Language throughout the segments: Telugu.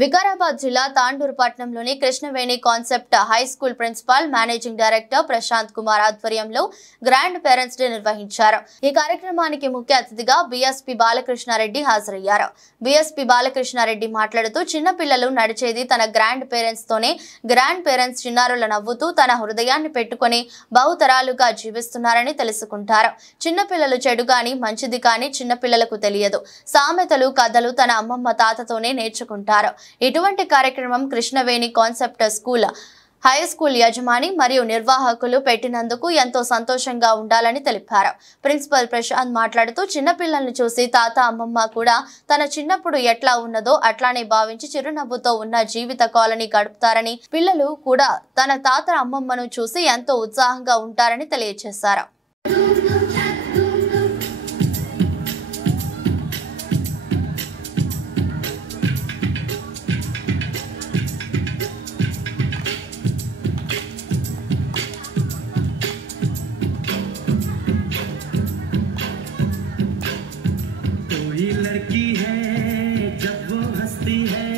వికారాబాద్ జిల్లా తాండూరు పట్టణంలోని Krishnaveni concept high school principal managing director Prashanth Kumar ఆధ్వర్యంలో గ్రాండ్ పేరెంట్స్ డే నిర్వహించారు। ఈ కార్యక్రమానికి ముఖ్య అతిథిగా బీఎస్పీ బాలకృష్ణారెడ్డి హాజరయ్యారు। బీఎస్పీ బాలకృష్ణారెడ్డి మాట్లాడుతూ చిన్న పిల్లలు నడిచేది తన గ్రాండ్ పేరెంట్స్ తోనే, గ్రాండ్ పేరెంట్స్ చిన్నారుల నవ్వుతూ తన హృదయాన్ని పెట్టుకొని బహుతరాలుగా జీవిస్తున్నారని తెలుసుకుంటారు। చిన్న పిల్లలు చెడు గాని మంచిది కాని చిన్న పిల్లలకు తెలియదు। సామెతలు కథలు తన అమ్మమ్మ తాతతోనే నేర్చుకుంటారు। ఇటువంటి కార్యక్రమం Krishnaveni concept school high school యజమాని మరియు నిర్వాహకులు పెట్టినందుకు ఎంతో సంతోషంగా ఉండాలని తెలిపారు। ప్రిన్సిపల్ ప్రశాంత్ మాట్లాడుతూ చిన్న పిల్లల్ని చూసి తాత అమ్మమ్మ కూడా తన చిన్నప్పుడు ఎట్లా ఉన్నదో అట్లానే భావించి చిరునవ్వుతో ఉన్న జీవిత కాలనీ గడుపుతారని, పిల్లలు కూడా తన తాత అమ్మమ్మను చూసి ఎంతో ఉత్సాహంగా ఉంటారని తెలియజేశారు। लड़की है जब वो हंसती है,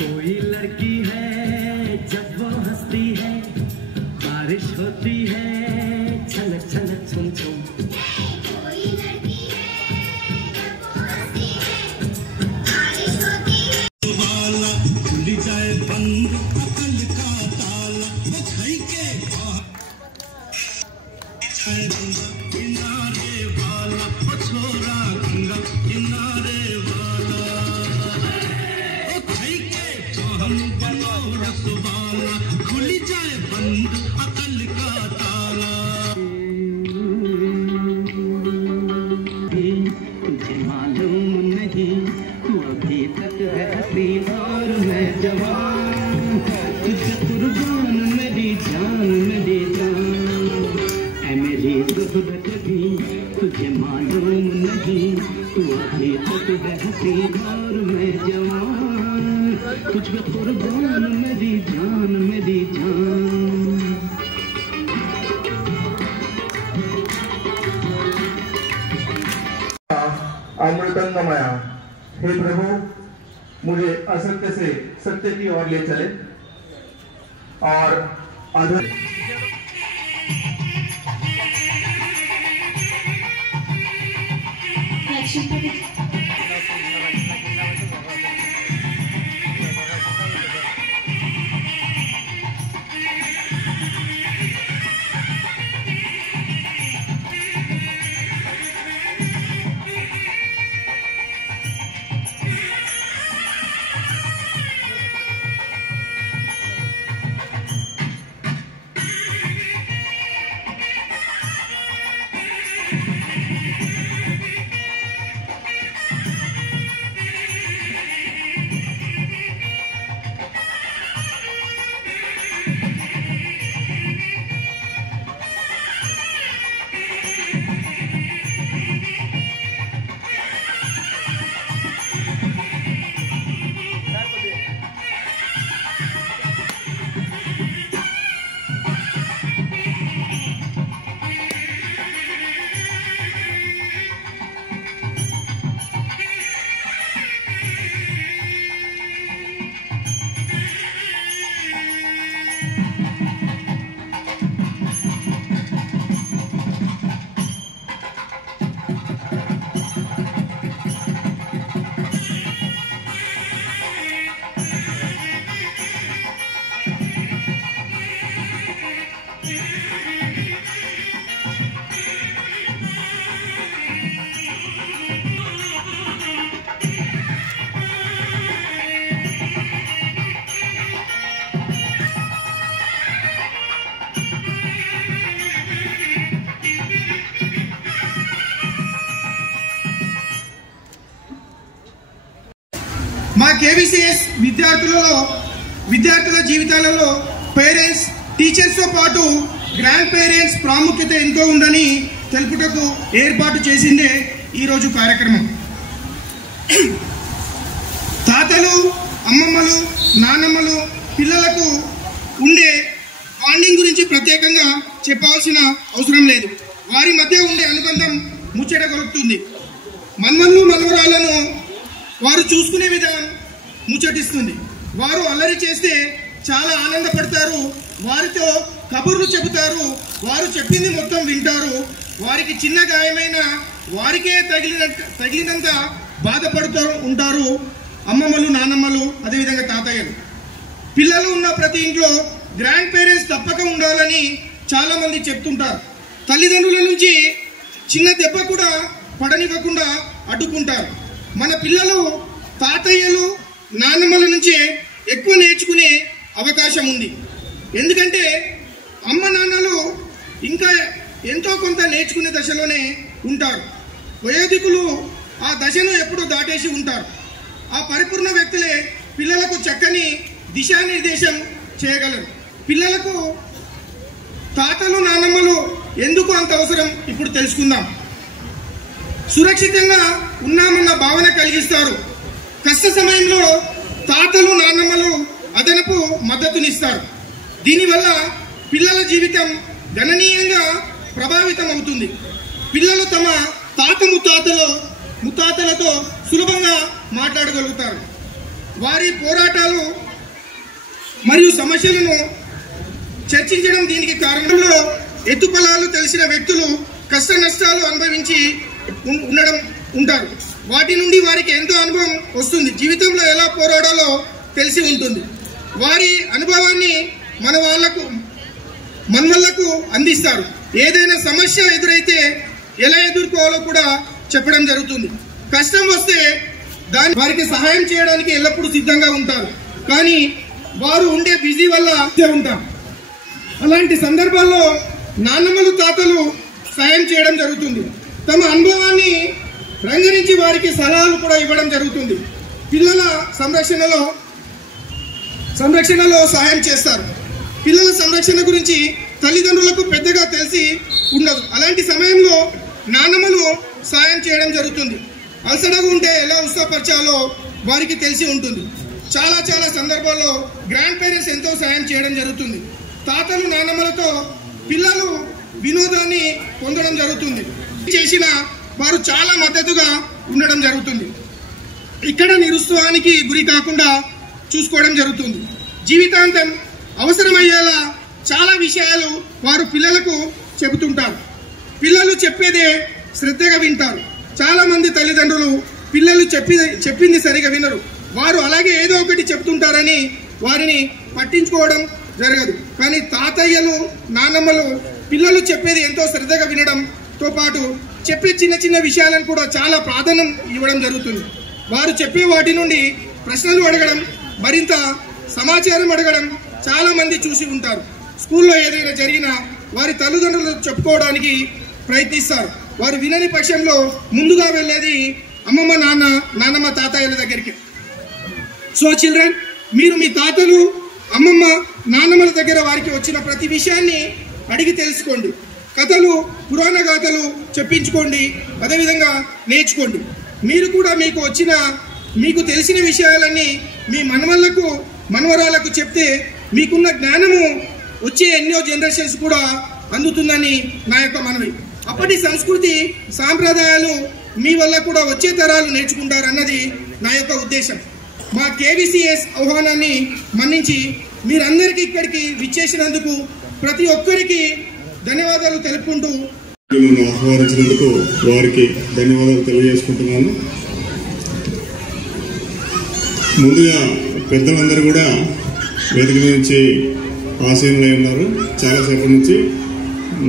कोई लड़की है जब वो हंसती है, बारिश होती है छलक छलक छुम छुम। कोई लड़की है जब वो हंसती है, बारिश होती है वाला खुल जाए बंद अकल का ताला, वो खाई के किनारे वाला ओ छोरा गंगा किनारे वाला, ओ खाई के हम बनो रसवाला, खुल जाए बंद अकल का ताला। तुझे मालूम नहीं तू अभी तक है हसीन और मैं जवान, तुझे कुर्बान मेरी जान मेरी जान, मेरी ज़रूरत भी तुझे मालूम नहीं तू अभी तक है हसीन और मैं जवान, तुझ पे कुर्बान मेरी जान मेरी जान। अमृतंगमय हे प्रभु, मुझे असत्य से सत्य की ओर ले चले और अधर మా కేవీసీఎస్ విద్యార్థుల జీవితాలలో పేరెంట్స్, టీచర్స్ తో పాటు గ్రాండ్ పేరెంట్స్ ప్రాముఖ్యత ఎంతో ఉందని తెలుపుటకు ఏర్పాటు చేసిందే ఈరోజు కార్యక్రమం। తాతలు, అమ్మమ్మలు, నానమ్మలు పిల్లలకు ఉండే బాండింగ్ గురించి ప్రత్యేకంగా చెప్పాల్సిన అవసరం లేదు। వారి మధ్య ఉండే అనుబంధం ముచ్చట కొలుపుతుంది। మన్మన్లు మనవరాలను వారు చూసుకునే విధానం ముచ్చటిస్తుంది. వారు అల్లరి చేస్తే చాలా ఆనందపడతారు, వారితో కబుర్లు చెబుతారు, వారు చెప్పింది మొత్తం వింటారు. వారికి చిన్న గాయమైన వారికే తగిలినంత బాధపడుతూ ఉంటారు అమ్మమ్మలు, నానమ్మలు, అదేవిధంగా తాతయ్యలు. పిల్లలు ఉన్న ప్రతి ఇంట్లో గ్రాండ్ పేరెంట్స్ తప్పక ఉండాలని చాలా మంది చెప్తుంటారు. తల్లిదండ్రుల నుంచి చిన్న దెబ్బ కూడా పడనివ్వకుండా అడ్డుకుంటారు. మన పిల్లలు తాతయ్యలు, నాన్నమ్మల నుంచే ఎక్కువ నేర్చుకునే అవకాశం ఉంది. ఎందుకంటే అమ్మ నాన్నలు ఇంకా ఎంతో కొంత నేర్చుకునే దశలోనే ఉంటారు. వయోధికులు ఆ దశను ఎప్పుడూ దాటేసి ఉంటారు. ఆ పరిపూర్ణ వ్యక్తులే పిల్లలకు చక్కని దిశానిర్దేశం చేయగలరు. పిల్లలకు తాతలు, నాన్నమ్మలు ఎందుకు అంత అవసరం ఇప్పుడు తెలుసుకుందాం. సురక్షితంగా ఉన్నామన్న భావన కలిగిస్తారు. కష్ట సమయంలో తాతలు, నాన్నమ్మలు అదనపు మద్దతునిస్తారు. దీనివల్ల పిల్లల జీవితం గణనీయంగా ప్రభావితం అవుతుంది. పిల్లలు తమ తాత ముత్తాతలతో సులభంగా మాట్లాడగలుగుతారు. వారి పోరాటాలు మరియు సమస్యలను చర్చించడం దీనికి కారణంలో ఎత్తుపలాలు తెలిసిన వ్యక్తులు కష్ట నష్టాలు అనుభవించి ఉంటారు. వాటి నుండి వారికి ఎంతో అనుభవం వస్తుంది. జీవితంలో ఎలా పోరాడాలో తెలిసి ఉంటుంది. వారి అనుభవాన్ని మనవళ్లకు అందిస్తారు. ఏదైనా సమస్య ఎదురైతే ఎలా ఎదుర్కోవాలో కూడా చెప్పడం జరుగుతుంది. కష్టం వస్తే వారికి సహాయం చేయడానికి ఎల్లప్పుడూ సిద్ధంగా ఉంటారు. కానీ వారు ఉండే బిజీ వల్ల ఉంటారు. అలాంటి సందర్భాల్లో నాన్నమ్మలు, తాతలు సాయం చేయడం జరుగుతుంది. తమ అనుభవాన్ని రంగరించి వారికి సలహాలు కూడా ఇవ్వడం జరుగుతుంది. పిల్లల సంరక్షణలో సహాయం చేస్తారు. పిల్లల సంరక్షణ గురించి తల్లిదండ్రులకు పెద్దగా తెలిసి ఉండదు. అలాంటి సమయంలో నాన్నమ్మలు సాయం చేయడం జరుగుతుంది. అలసటగా ఉంటే ఎలా ఉత్సాహపరచాలో వారికి తెలిసి ఉంటుంది. చాలా సందర్భాల్లో గ్రాండ్ పేరెంట్స్ ఎంతో సాయం చేయడం జరుగుతుంది. తాతలు, నాన్నమ్మలతో పిల్లలు వినోదాన్ని పొందడం జరుగుతుంది. చేసిన వారు చాలా మద్దతుగా ఉండడం జరుగుతుంది. ఇక్కడ నిరుత్సాహానికి గురి కాకుండా చూసుకోవడం జరుగుతుంది. జీవితాంతం అవసరమయ్యేలా చాలా విషయాలు వారు పిల్లలకు చెబుతుంటారు. పిల్లలు చెప్పేదే శ్రద్ధగా వింటారు. చాలా మంది తల్లిదండ్రులు పిల్లలు చెప్పింది సరిగా వినరు. వారు అలాగే ఏదో ఒకటి చెప్తుంటారని వారిని పట్టించుకోవడం జరగదు. కానీ తాతయ్యలు, నాన్నమ్మలు పిల్లలు చెప్పేది ఎంతో శ్రద్ధగా వినడంతో పాటు చెప్పే చిన్న విషయాలను కూడా చాలా ప్రాధాన్యం ఇవ్వడం జరుగుతుంది. వారు చెప్పే వాటి నుండి ప్రశ్నలు అడగడం, మరింత సమాచారం అడగడం చాలా మంది చూసి ఉంటారు. స్కూల్లో ఏదైనా జరిగినా వారి తల్లిదండ్రులు చెప్పుకోవడానికి ప్రయత్నిస్తారు. వారు వినని పక్షంలో ముందుగా వెళ్ళేది అమ్మమ్మ, నాన్నమ్మ, తాతయ్యల దగ్గరికి. సో చిల్డ్రన్, మీరు మీ తాతలు, అమ్మమ్మ, నాన్నమ్మల దగ్గర వారికి వచ్చిన ప్రతి విషయాన్ని అడిగి తెలుసుకోండి. కథలు, పురాణ గాథలు చెప్పించుకోండి. అదేవిధంగా నేర్చుకోండి. మీరు కూడా మీకు తెలిసిన విషయాలన్నీ మీ మనవరాలకు చెప్తే మీకున్న జ్ఞానము వచ్చే ఎన్నో జనరేషన్స్ కూడా అందుతుందని నా యొక్క మనవి. అప్పటి సంస్కృతి, సాంప్రదాయాలు మీ వల్ల కూడా వచ్చే తరాలు నేర్చుకుంటారన్నది నా యొక్క ఉద్దేశం. మా కేవీసీఎస్ ఆహ్వానాన్ని మన్నించి మీరందరికీ ఇక్కడికి విచ్చేసినందుకు ప్రతి ఒక్కరికి ధన్యవాదాలు తెలుపుకుంటూ ఆహ్వానించినందుకు వారికి ధన్యవాదాలు తెలియజేసుకుంటున్నాను. ముందుగా పెద్దలందరూ కూడా వేదిక నుంచి ఆశీనులై ఉన్నారు. చాలాసేపటి నుంచి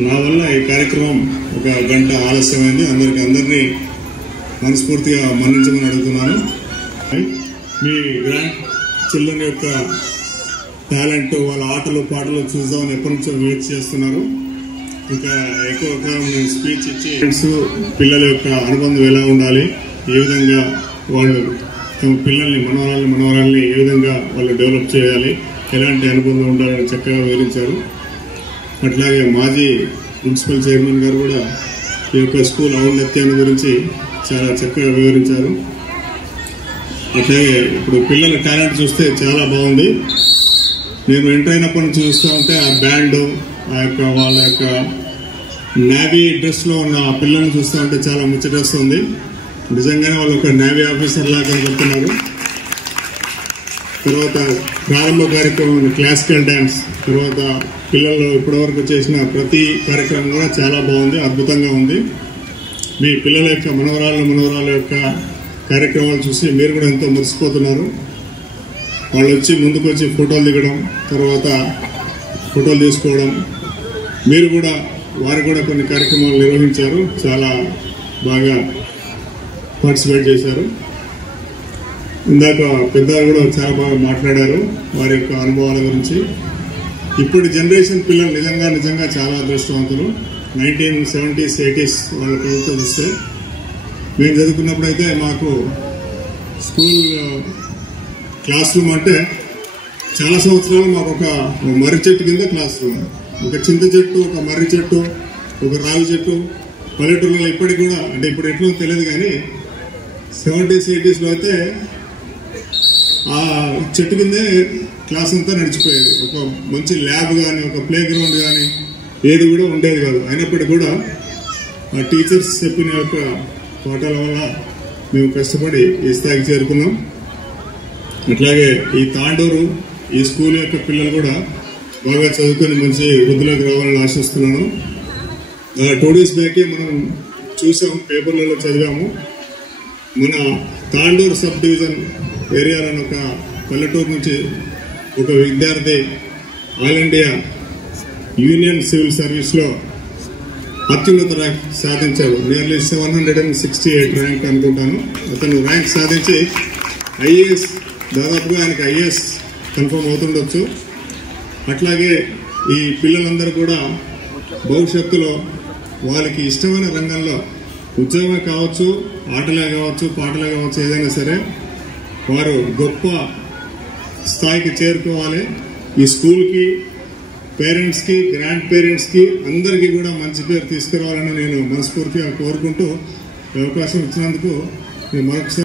నా వల్ల ఈ కార్యక్రమం 1 గంట ఆలస్యమైంది. అందరినీ మనస్ఫూర్తిగా మన్నించమని అడుగుతున్నాను. మీ గ్రాండ్ చిల్డ్రన్ యొక్క టాలెంట్, వాళ్ళ ఆటలు పాటలు చూద్దామని ఎప్పటి నుంచో వెయిట్ చేస్తున్నారు. ఇంకా ఎక్కువగా నేను స్పీచ్ ఇచ్చి పిల్లల యొక్క అనుబంధం ఎలా ఉండాలి, ఏ విధంగా వాళ్ళు తమ పిల్లల్ని, మనవరాల్ని ఏ విధంగా వాళ్ళు డెవలప్ చేయాలి, ఎలాంటి అనుబంధం ఉండాలని చక్కగా వివరించారు. అట్లాగే మాజీ మున్సిపల్ చైర్మన్ గారు కూడా ఈ యొక్క స్కూల్ ఔన్నత్యాన్ని గురించి చాలా చక్కగా వివరించారు. అట్లాగే ఇప్పుడు పిల్లల టాలెంట్ చూస్తే చాలా బాగుంది. నేను ఎంటర్ అయినప్పటి నుంచి చూస్తూ ఉంటే ఆ బ్యాండ్, వాళ్ళ యొక్క నేవీ డ్రెస్లో ఉన్న ఆ పిల్లల్ని చూస్తూ ఉంటే చాలా ముచ్చటేస్తుంది. నిజంగానే వాళ్ళు ఒక నేవీ ఆఫీసర్ లాగా కనబడుతున్నారు. తర్వాత ప్రారంభ కార్యక్రమం క్లాసికల్ డ్యాన్స్, తర్వాత పిల్లలు ఇప్పటివరకు చేసిన ప్రతి కార్యక్రమం కూడా చాలా బాగుంది, అద్భుతంగా ఉంది. మీ పిల్లల యొక్క మనవరాళ్ళ యొక్క కార్యక్రమాలు చూసి మీరు కూడా ఎంతో మురిసిపోతున్నారు. వాళ్ళు వచ్చి ముందుకు వచ్చి ఫోటోలు దిగడం, తర్వాత ఫోటోలు తీసుకోవడం, మీరు కూడా వారు కూడా కొన్ని కార్యక్రమాలు నిర్వహించారు, చాలా బాగా పార్టిసిపేట్ చేశారు. ఇందాక పెద్దవారు కూడా చాలా బాగా మాట్లాడారు వారి యొక్క అనుభవాల గురించి. ఇప్పుడు జనరేషన్ పిల్లలు నిజంగా చాలా అదృష్టవంతులు. 1970s, 80s వాళ్ళ పిల్లలతో చూస్తే మేము చదువుకున్నప్పుడైతే మాకు స్కూల్ క్లాస్ రూమ్ అంటే చాలా సంవత్సరాలు మాకు ఒక మర్రి చెట్టు కింద క్లాస్ రూమ్, ఒక చింత చెట్టు, ఒక మర్రి చెట్టు, ఒక రావి చెట్టు. పల్లెటూరులో ఇప్పటికి కూడా, అంటే ఇప్పుడు ఎట్లా తెలియదు కానీ 70s, 80s అయితే ఆ చెట్టు కిందే క్లాస్ అంతా నడిచిపోయేది. ఒక మంచి ల్యాబ్ కానీ, ఒక ప్లే గ్రౌండ్ కానీ ఏది కూడా ఉండేది కాదు. అయినప్పటికీ కూడా ఆ టీచర్స్ చెప్పిన యొక్క పాఠాల వల్ల మేము కష్టపడి ఈ స్థాయికి చేరుకున్నాం. అట్లాగే ఈ తాండూరు ఈ స్కూల్ యొక్క పిల్లలు కూడా బాగా చదువుకొని మంచి వృద్ధిలోకి రావాలని ఆశిస్తున్నాను. 2 days బ్యాకే మనం చూసాం, పేపర్లలో చదివాము. మన తాండూరు సబ్ డివిజన్ ఏరియాలోని ఒక పల్లెటూరు నుంచి ఒక విద్యార్థి ఆల్ ఇండియా యూనియన్ సివిల్ సర్వీస్లో అత్యున్నత ర్యాంక్ సాధించాడు. నియర్లీ 768 ర్యాంక్ అనుకుంటాను. అతను ర్యాంక్ సాధించి ఐఏఎస్, దాదాపుగా ఆయనకి ఐఏఎస్ కన్ఫర్మ్ అవుతుండొచ్చు. అట్లాగే ఈ పిల్లలందరూ కూడా భవిష్యత్తులో వాళ్ళకి ఇష్టమైన రంగంలో ఉద్యోగం కావచ్చు, ఆటలే కావచ్చు, పాటలే కావచ్చు, ఏదైనా సరే వారు గొప్ప స్థాయికి చేరుకోవాలి. ఈ స్కూల్కి, పేరెంట్స్కి, గ్రాండ్ పేరెంట్స్కి అందరికీ కూడా మంచి పేరు తీసుకురావాలని నేను మనస్ఫూర్తిగా కోరుకుంటూ అవకాశం ఇచ్చినందుకు మరొకసారి